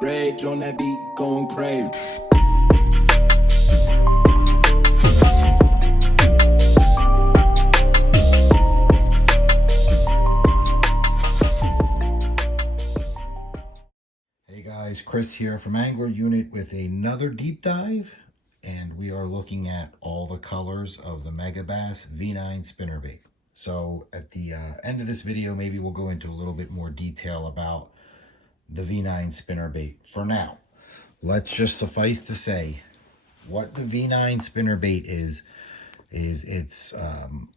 Rage on that beat, going crazy. Hey guys, Chris here from Angler Unit with another deep dive, and we are looking at all the colors of the Megabass V9 spinnerbait. So at the end of this video, maybe we'll go into a little bit more detail about the V9 spinnerbait. For now, let's just suffice to say what the V9 spinnerbait is it's the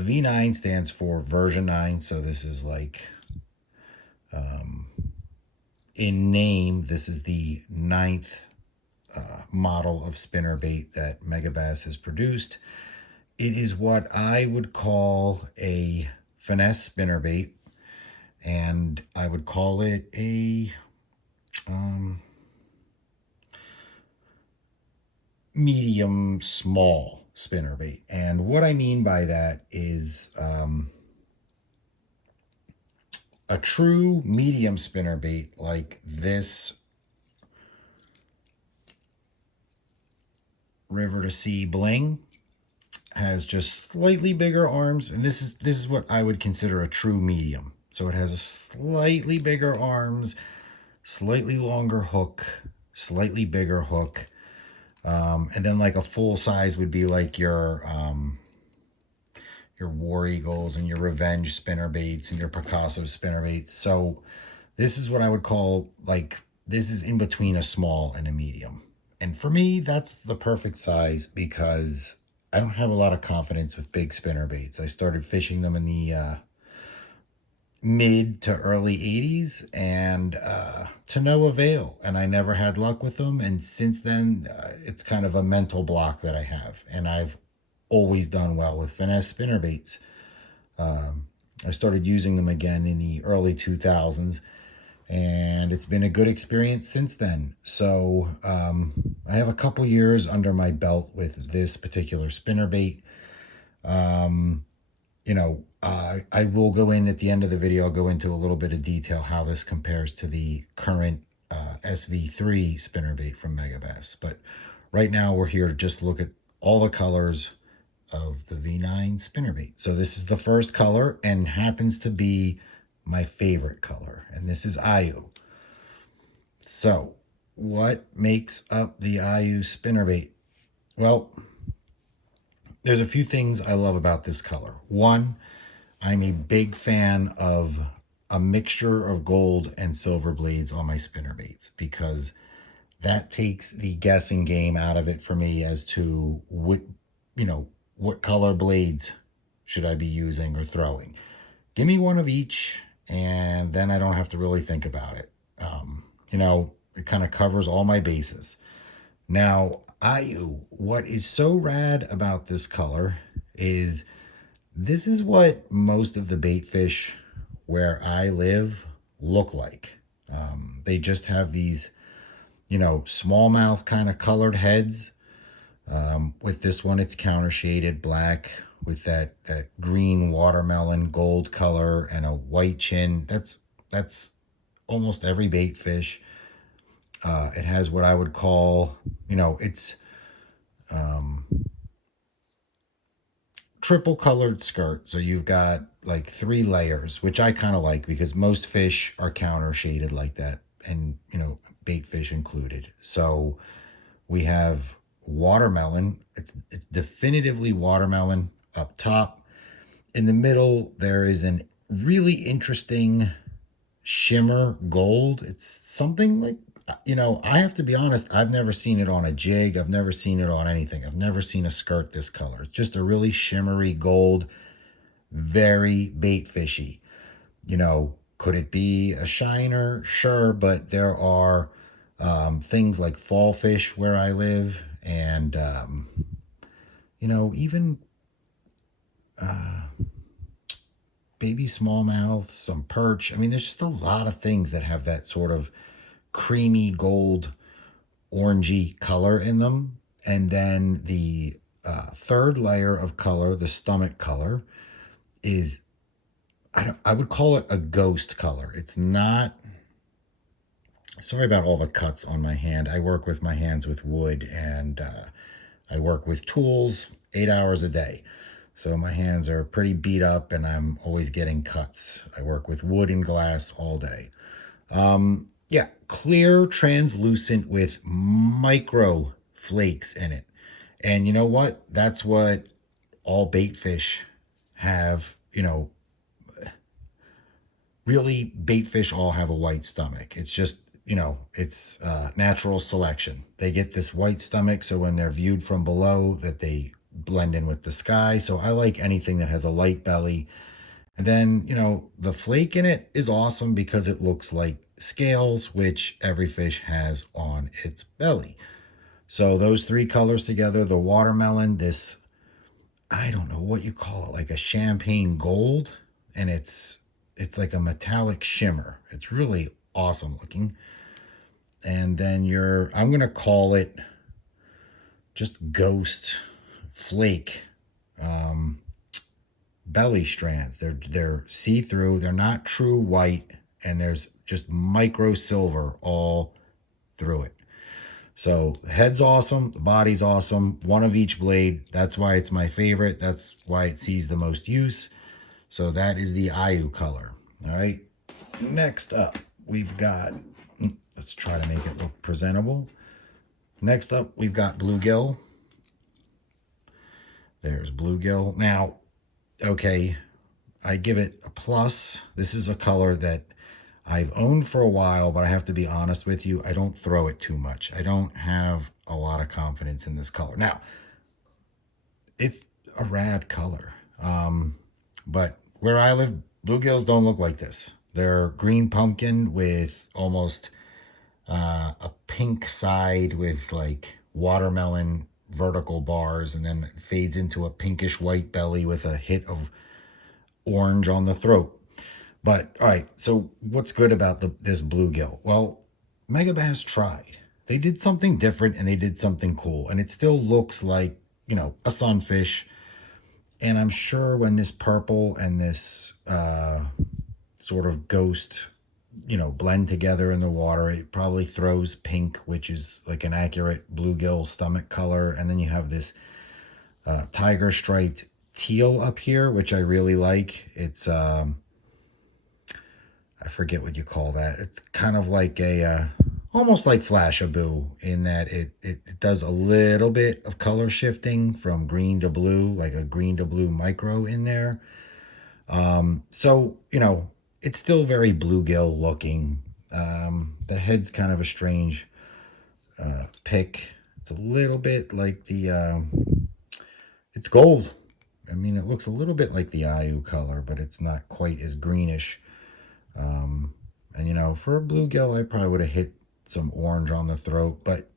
V9 stands for version 9, so this is like in name, this is the 9th model of spinnerbait that Megabass has produced. It is what I would call a finesse spinnerbait, and I would call it a medium small spinnerbait. And what I mean by that is a true medium spinnerbait like this River to Sea Bling has just slightly bigger arms, and this is what I would consider a true medium. So it has a slightly bigger arms, slightly longer hook, slightly bigger hook, and then like a full size would be like your War Eagles and your Revenge spinnerbaits and your Picasso spinnerbaits. So this is what I would call, like, this is in between a small and a medium. And for me, that's the perfect size because I don't have a lot of confidence with big spinnerbaits. I started fishing them in the mid to early 80s and to no avail. And I never had luck with them. And since then, it's kind of a mental block that I have. And I've always done well with finesse spinnerbaits. I started using them again in the early 2000s, and it's been a good experience since then. So I have a couple years under my belt with this particular spinnerbait. You know, I will go in at the end of the video, I'll go into a little bit of detail how this compares to the current SV-3 spinnerbait from Megabass. But right now we're here to just look at all the colors of the V9 spinnerbait. So this is the first color and happens to be my favorite color, and this is Ayu. So what makes up the Ayu spinnerbait? Well, there's a few things I love about this color. One, I'm a big fan of a mixture of gold and silver blades on my spinnerbaits because that takes the guessing game out of it for me as to what, you know, what color blades should I be using or throwing. Give me one of each, and then I don't have to really think about it. You know, it kind of covers all my bases. Now, Ayu, what is so rad about this color is this is what most of the bait fish where I live look like. They just have these, you know, smallmouth kind of colored heads. With this one, it's counter shaded black with that green watermelon gold color and a white chin. That's almost every bait fish. It has what I would call, you know, it's triple colored skirt. So you've got like 3 layers, which I kind of like because most fish are counter shaded like that, and, you know, bait fish included. So we have watermelon. It's definitively watermelon up top. In the middle, there is an really interesting shimmer gold. It's something like, you know, I have to be honest, I've never seen it on a jig. I've never seen it on anything. I've never seen a skirt this color. It's just a really shimmery gold, very bait fishy. You know, could it be a shiner? Sure, but there are things like fall fish where I live, and you know, even baby smallmouth, some perch. I mean, there's just a lot of things that have that sort of creamy gold orangey color in them. And then the third layer of color, the stomach color, is, I would call it a ghost color. It's not Sorry about all the cuts on my hand. I work with my hands with wood, and I work with tools 8 hours a day. So my hands are pretty beat up and I'm always getting cuts. I work with wood and glass all day. Yeah, clear, translucent with micro flakes in it. And you know what? That's what all bait fish have. Really, bait fish all have a white stomach. It's just, it's natural selection. They get this white stomach, so when they're viewed from below, that they blend in with the sky. So I like anything that has a light belly. And then, the flake in it is awesome because it looks like scales, which every fish has on its belly. So those three colors together, the watermelon, this, I don't know what you call it, like a champagne gold, and it's like a metallic shimmer. It's really awesome looking. And then I'm going to call it just ghost flake belly strands. They're see-through. They're not true white, and there's just micro silver all through it. So the head's awesome. The body's awesome. One of each blade. That's why it's my favorite. That's why it sees the most use. So that is the Ayu color. All right. Next up, we've got, let's try to make it look presentable. Next up, we've got Bluegill. There's Bluegill. Now, okay, I give it a plus. This is a color that I've owned for a while, but I have to be honest with you, I don't throw it too much. I don't have a lot of confidence in this color. Now, it's a rad color. But where I live, bluegills don't look like this. They're green pumpkin with almost a pink side with like watermelon vertical bars, and then it fades into a pinkish white belly with a hit of orange on the throat. But all right, so what's good about this bluegill? Well, Megabass tried. They did something different and they did something cool, and it still looks like, a sunfish. And I'm sure when this purple and this sort of ghost, blend together in the water, it probably throws pink, which is like an accurate bluegill stomach color. And then you have this tiger striped teal up here, which I really like. It's, I forget what you call that. It's kind of like almost like Flashaboo in that it does a little bit of color shifting from green to blue, like a green to blue micro in there. So, it's still very bluegill looking. The head's kind of a strange pick. It's a little bit like it's gold. I mean, it looks a little bit like the Ayu color, but it's not quite as greenish. And, for a bluegill, I probably would have hit some orange on the throat. But,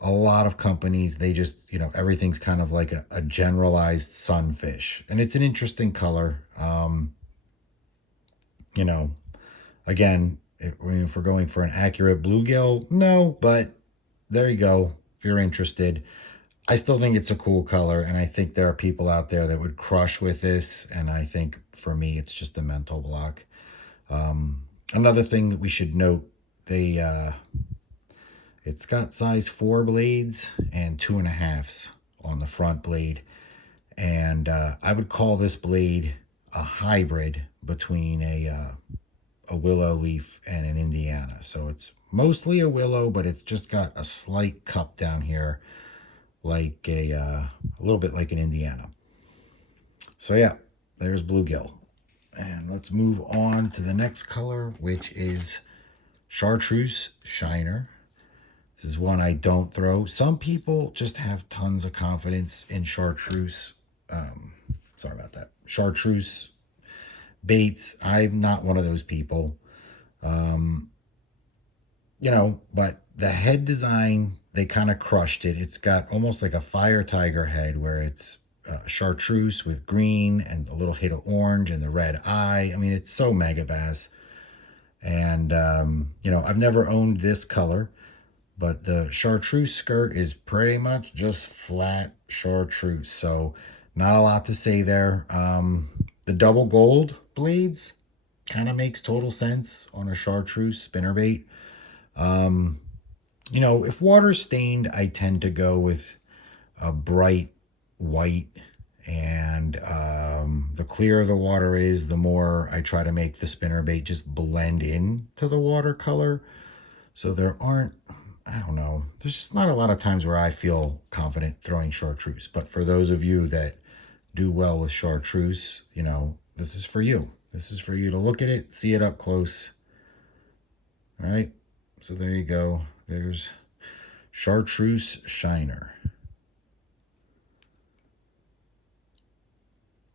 a lot of companies, they just, everything's kind of like a generalized sunfish. And it's an interesting color. Again, if we're going for an accurate bluegill, no, but there you go. If you're interested, I still think it's a cool color, and I think there are people out there that would crush with this, and I think for me, it's just a mental block. Another thing that we should note, it's got size 4 blades and 2.5s on the front blade, and I would call this blade a hybrid between a willow leaf and an Indiana. So it's mostly a willow, but it's just got a slight cup down here, like a little bit like an Indiana. So yeah, there's bluegill. And let's move on to the next color, which is Chartreuse Shiner. This is one I don't throw. Some people just have tons of confidence in Chartreuse. Sorry about that. Chartreuse baits. I'm not one of those people. But the head design, they kind of crushed it. It's got almost like a fire tiger head where it's chartreuse with green and a little hit of orange and the red eye. I mean, it's so Megabass. And, I've never owned this color, but the chartreuse skirt is pretty much just flat chartreuse. So not a lot to say there. The double gold blades, kind of makes total sense on a chartreuse spinnerbait. You know, if water's stained, I tend to go with a bright white, and the clearer the water is, the more I try to make the spinnerbait just blend in to the watercolor. So there aren't, I don't know, there's just not a lot of times where I feel confident throwing chartreuse. But for those of you that do well with chartreuse, you know, this is for you. This is for you to look at it, see it up close. All right, so there you go. There's Chartreuse Shiner.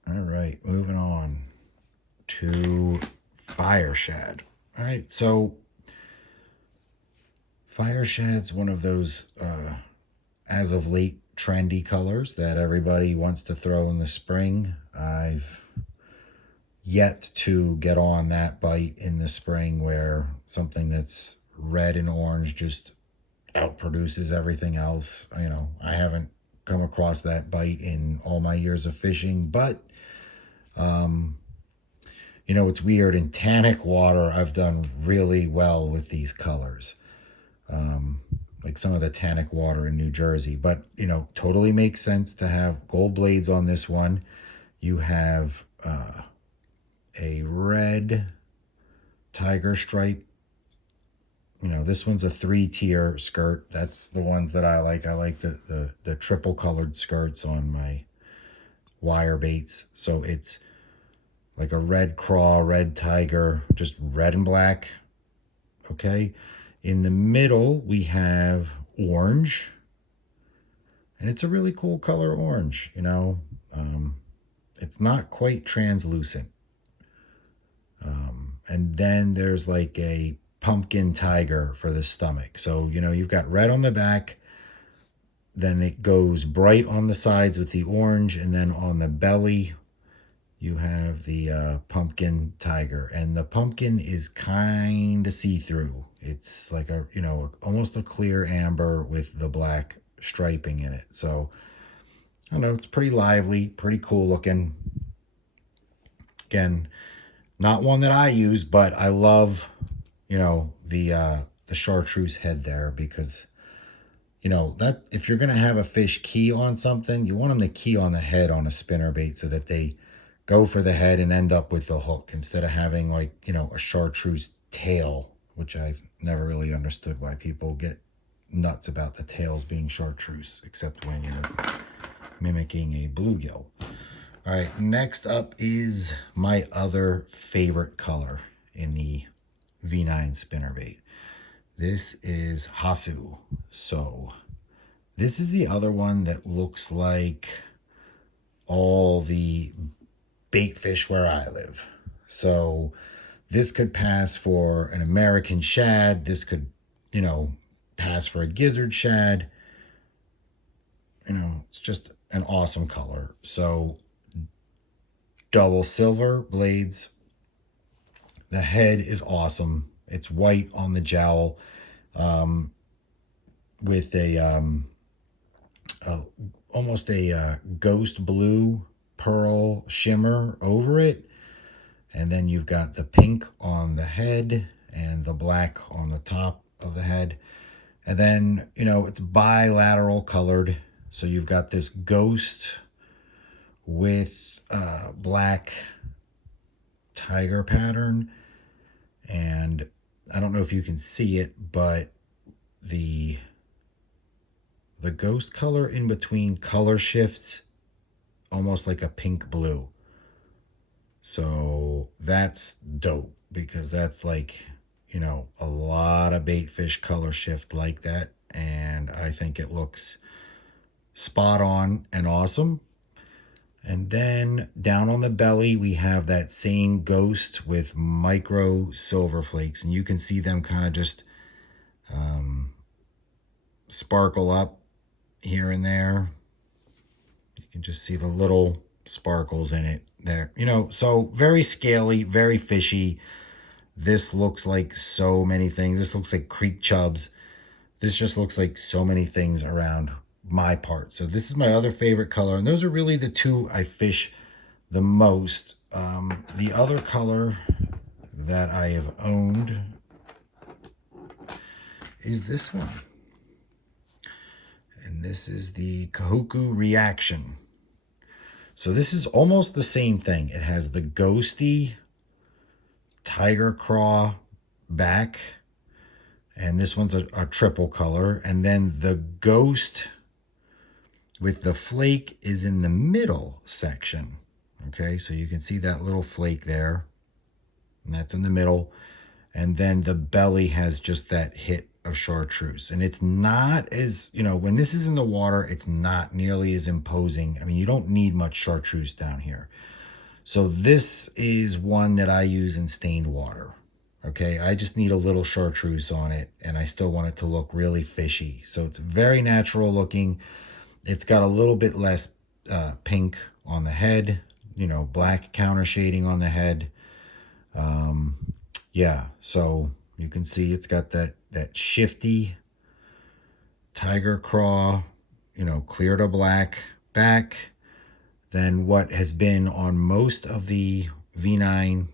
All right, moving on to Fire Shad. All right, so Fire Shad's one of those, as of late, trendy colors that everybody wants to throw in the spring. I've yet to get on that bite in the spring where something that's red and orange just outproduces everything else. You know, I haven't come across that bite in all my years of fishing, but you know, it's weird. In tannic water, I've done really well with these colors. Like some of the tannic water in New Jersey, but you know, totally makes sense to have gold blades on this one. You have a red tiger stripe. You know, this one's a 3-tier skirt. That's the ones that I like. I like the triple colored skirts on my wire baits. So it's like a red craw, red tiger, just red and black. Okay. In the middle, we have orange. And it's a really cool color, orange, you know. It's not quite translucent. And then there's like a pumpkin tiger for the stomach. So, you know, you've got red on the back, then it goes bright on the sides with the orange, and then on the belly you have the pumpkin tiger. And the pumpkin is kind of see-through. It's like a, you know, almost a clear amber with the black striping in it. So, I don't know, it's pretty lively, pretty cool looking. Again, not one that I use, but I love, you know, the chartreuse head there, because, you know, that if you're going to have a fish key on something, you want them to key on the head on a spinnerbait so that they go for the head and end up with the hook, instead of having, like, you know, a chartreuse tail, which I've never really understood why people get nuts about the tails being chartreuse, except when you're mimicking a bluegill. All right, next up is my other favorite color in the V9 spinnerbait. This is Hassu. So this is the other one that looks like all the bait fish where I live. So this could pass for an American shad. This could, you know, pass for a gizzard shad. You know, it's just an awesome color. So double silver blades. The head is awesome. It's white on the jowl, with almost a ghost blue pearl shimmer over it. And then you've got the pink on the head and the black on the top of the head. And then, you know, it's bilateral colored. So you've got this ghost with black tiger pattern. And I don't know if you can see it, but the ghost color in between color shifts almost like a pink blue. So that's dope, because that's like, you know, a lot of bait fish color shift like that. And I think it looks spot on and awesome. And then down on the belly, we have that same ghost with micro silver flakes. And you can see them kind of just sparkle up here and there. You can just see the little sparkles in it there. You know, so very scaly, very fishy. This looks like so many things. This looks like creek chubs. This just looks like so many things around my part. So this is my other favorite color, and those are really the two I fish the most. The other color that I have owned is this one. And this is the Kahuku Reaction. So this is almost the same thing. It has the ghosty tiger craw back, and this one's a triple color, and then the ghost with the flake is in the middle section. Okay, so you can see that little flake there, and that's in the middle, and then the belly has just that hit of chartreuse. And it's not as, you know, when this is in the water, it's not nearly as imposing. I mean, you don't need much chartreuse down here. So this is one that I use in stained water. Okay, I just need a little chartreuse on it, and I still want it to look really fishy. So it's very natural looking. It's got a little bit less pink on the head, you know, black counter shading on the head. Yeah, so you can see it's got that shifty tiger craw, you know, clear to black back. Then what has been on most of the V9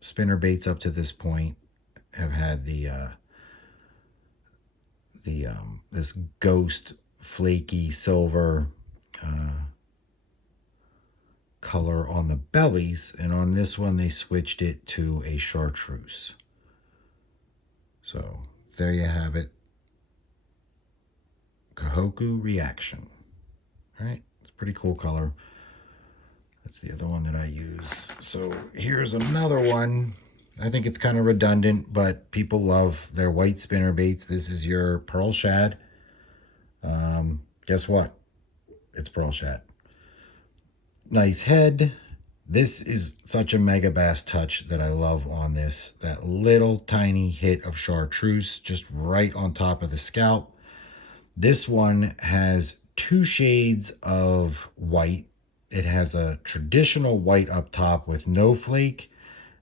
spinner baits up to this point have had this ghost flaky silver color on the bellies, and on this one they switched it to a chartreuse. So there you have it. Kahuku Reaction. All right, it's a pretty cool color. That's the other one that I use. So here's another one. I think it's kind of redundant, but people love their white spinner baits. This is your pearl shad. Guess what? It's pearl shad. Nice head. This is such a Megabass touch that I love on this. That little tiny hit of chartreuse just right on top of the scalp. This one has 2 shades of white. It has a traditional white up top with no flake,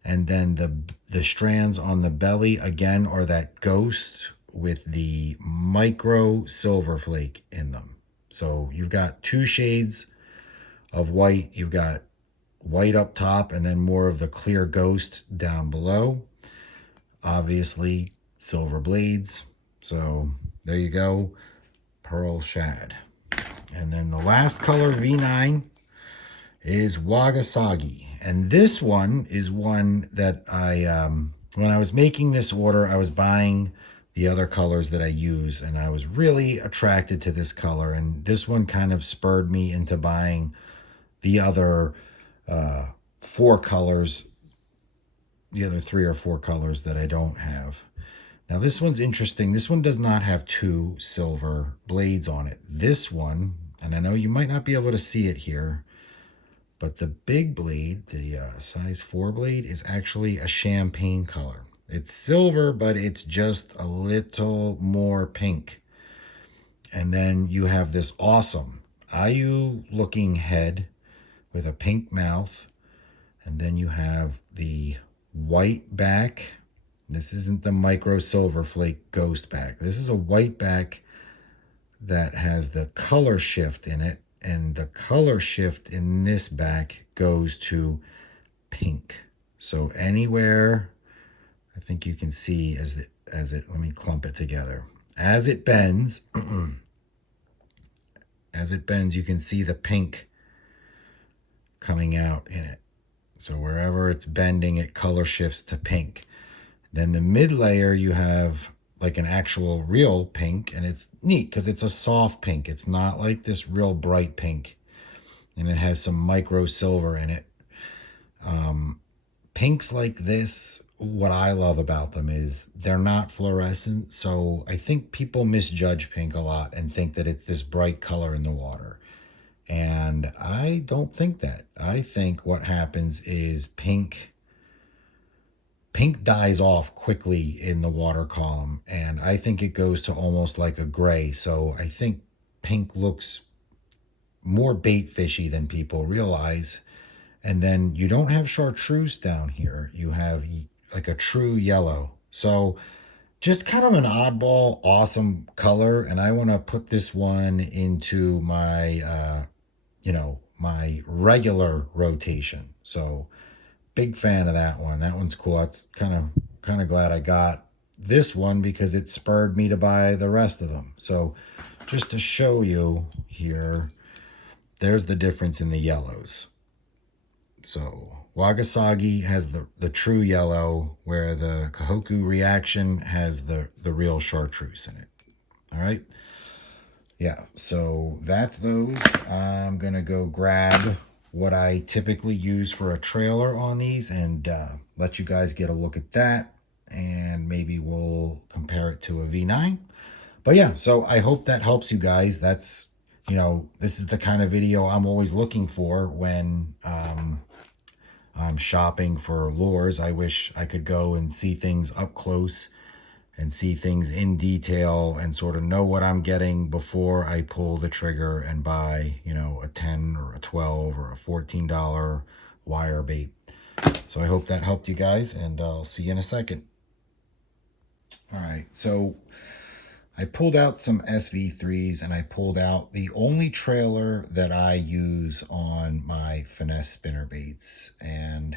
and then the strands on the belly again are that ghost with the micro silver flake in them. So you've got 2 shades of white. You've got white up top and then more of the clear ghost down below. Obviously silver blades. So there you go, pearl shad. And then the last color, V9, is Wagasagi. And this one is one that I, when I was making this order, I was buying the other colors that I use, and I was really attracted to this color. And this one kind of spurred me into buying the other 4 colors, the other 3 or 4 colors that I don't have. Now this one's interesting. This one does not have 2 silver blades on it. This one, and I know you might not be able to see it here, but the big blade, the size 4 blade, is actually a champagne color. It's silver, but it's just a little more pink. And then you have this awesome Ayu looking head with a pink mouth. And then you have the white back. This isn't the micro silver flake ghost back. This is a white back that has the color shift in it. And the color shift in this back goes to pink. So anywhere, I think you can see as it, let me clump it together. As it bends, you can see the pink coming out in it. So wherever it's bending, it color shifts to pink. Then the mid layer, you have like an actual real pink, and it's neat because it's a soft pink. It's not like this real bright pink, and it has some micro silver in it. Pinks like this, what I love about them is they're not fluorescent. So I think people misjudge pink a lot and think that it's this bright color in the water. And I don't think that. I think what happens is pink dies off quickly in the water column, and I think it goes to almost like a gray. So I think pink looks more bait fishy than people realize. And then you don't have chartreuse down here. You have like a true yellow. So just kind of an oddball, awesome color. And I want to put this one into my, my regular rotation. So big fan of that one. That one's cool. That's kind of glad I got this one because it spurred me to buy the rest of them. So just to show you here, there's the difference in the yellows. So Wagasagi has the true yellow, where the Kahuku reaction has the real Chartreuse in it. All right. Yeah, so that's those. I'm going to go grab what I typically use for a trailer on these and let you guys get a look at that. And maybe we'll compare it to a V9. But yeah, so I hope that helps you guys. That's, you know, this is the kind of video I'm always looking for when I'm shopping for lures. I wish I could go and see things up close and see things in detail and sort of know what I'm getting before I pull the trigger and buy, you know, a 10 or a 12 or a $14 wire bait. So I hope that helped you guys, and I'll see you in a second. All right, so I pulled out some SV-3s, and I pulled out the only trailer that I use on my finesse spinnerbaits, and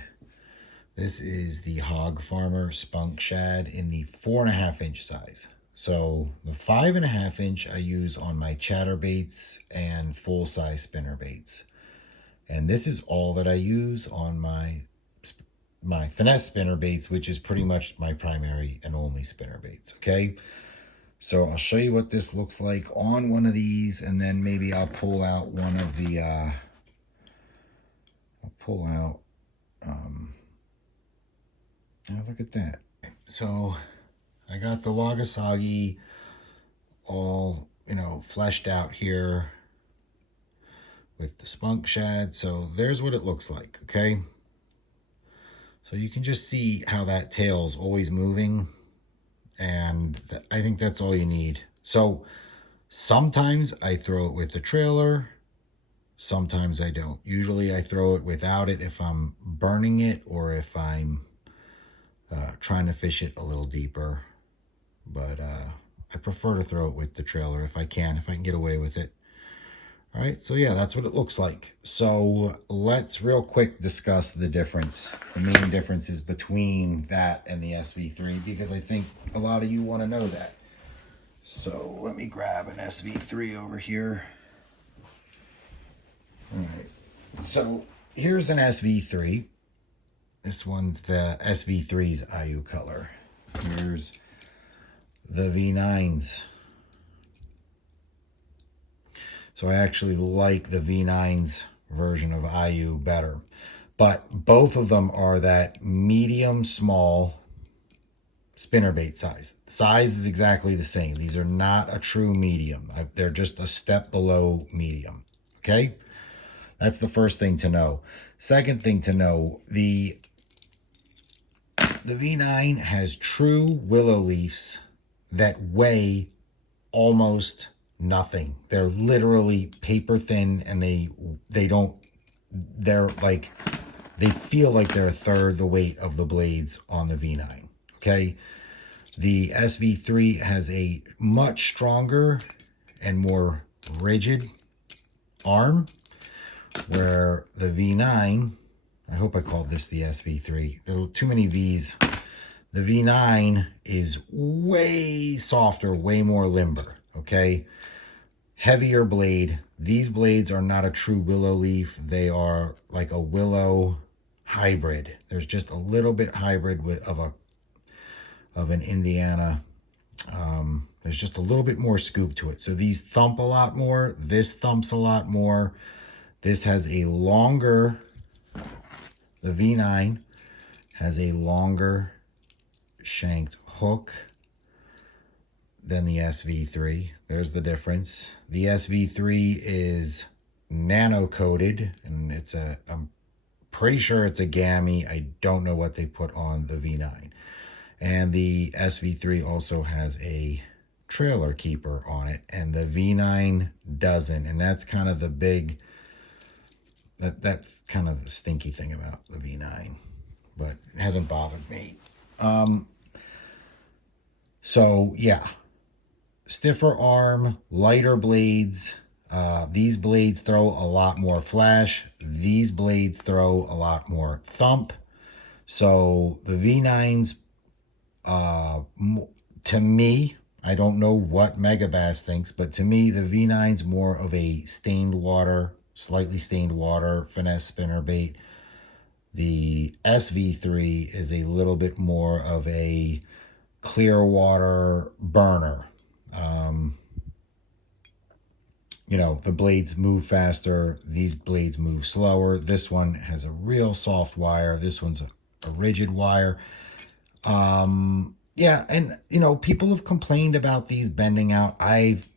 this is the Hog Farmer Spunk Shad in the 4.5 inch size. So the 5.5 inch I use on my chatterbaits and full size spinnerbaits, and this is all that I use on my finesse spinnerbaits, which is pretty much my primary and only spinnerbaits. Okay. So I'll show you what this looks like on one of these, and then maybe I'll pull out one of the, look at that. So I got the Wagasagi all, you know, fleshed out here with the spunk shad. So there's what it looks like, okay? So you can just see how that tail's always moving, and I think that's all you need. So sometimes I throw it with the trailer, sometimes I don't. Usually I throw it without it if I'm burning it or if I'm trying to fish it a little deeper. But I prefer to throw it with the trailer if I can get away with it. All right, so yeah, that's what it looks like. So let's real quick discuss the difference, the main differences between that and the SV-3, because I think a lot of you want to know that. So let me grab an SV-3 over here. All right, so here's an SV-3. This one's the SV-3's IU color. Here's the V9's. So I actually like the V9's version of IU better. But both of them are that medium small spinnerbait size. The size is exactly the same. These are not a true medium. They're just a step below medium. Okay? That's the first thing to know. Second thing to know, the V9 has true willow leaves that weigh almost nothing. They're literally paper thin, and they're like, they feel like they're a third the weight of the blades on the V9. Okay. The SV-3 has a much stronger and more rigid arm, where the V9, I hope I called this the SV-3. There are too many V's. The V9 is way softer, way more limber. Okay. Heavier blade. These blades are not a true willow leaf. They are like a willow hybrid. There's just a little bit hybrid of an Indiana. There's just a little bit more scoop to it. So these thump a lot more. This thumps a lot more. This has a longer, the V9 has a longer shanked hook than the SV-3. There's the difference. The SV-3 is nano coated, and I'm pretty sure it's a gammy. I don't know what they put on the V9. And the SV-3 also has a trailer keeper on it, and the V9 doesn't. And that's kind of the big, that's kind of the stinky thing about the V9, but it hasn't bothered me. So yeah, stiffer arm, lighter blades. These blades throw a lot more flash. These blades throw a lot more thump. So the V9s, to me, I don't know what Megabass thinks, but to me, the V9's more of a stained water, slightly stained water finesse spinnerbait. The SV-3 is a little bit more of a clear water burner. You know, the blades move faster. These blades move slower. This one has a real soft wire. This one's a rigid wire. Yeah, and, you know, people have complained about these bending out. I've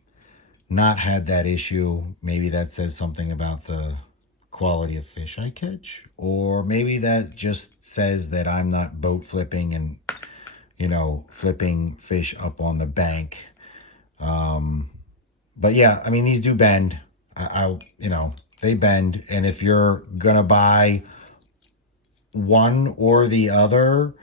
not had that issue. Maybe that says something about the quality of fish I catch. Or maybe that just says that I'm not boat flipping and, you know, flipping fish up on the bank. But yeah, I mean, these do bend. You know, they bend. And if you're going to buy one or the other,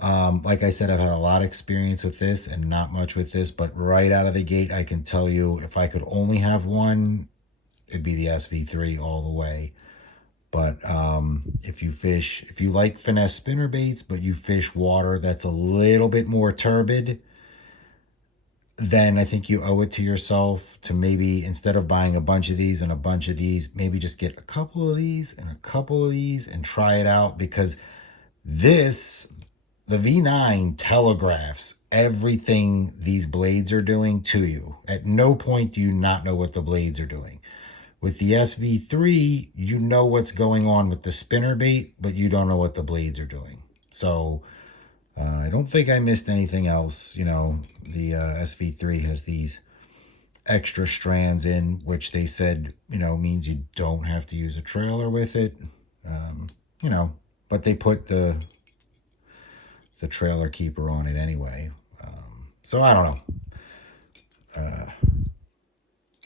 like I said, I've had a lot of experience with this and not much with this, but right out of the gate, I can tell you if I could only have one, it'd be the SV-3 all the way. But if you like finesse spinnerbaits, but you fish water that's a little bit more turbid, then I think you owe it to yourself to maybe, instead of buying a bunch of these and a bunch of these, maybe just get a couple of these and a couple of these and try it out, because the V9 telegraphs everything these blades are doing to you. At no point do you not know what the blades are doing. With the SV-3, you know what's going on with the spinnerbait, but you don't know what the blades are doing. So I don't think I missed anything else. You know, the SV-3 has these extra strands in, which they said, you know, means you don't have to use a trailer with it. You know, but they put the trailer keeper on it anyway. So I don't know.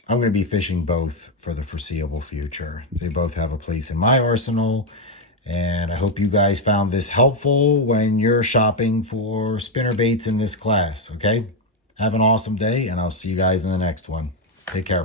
I'm going to be fishing both for the foreseeable future. They both have a place in my arsenal. And I hope you guys found this helpful when you're shopping for spinnerbaits in this class, okay? Have an awesome day, and I'll see you guys in the next one. Take care.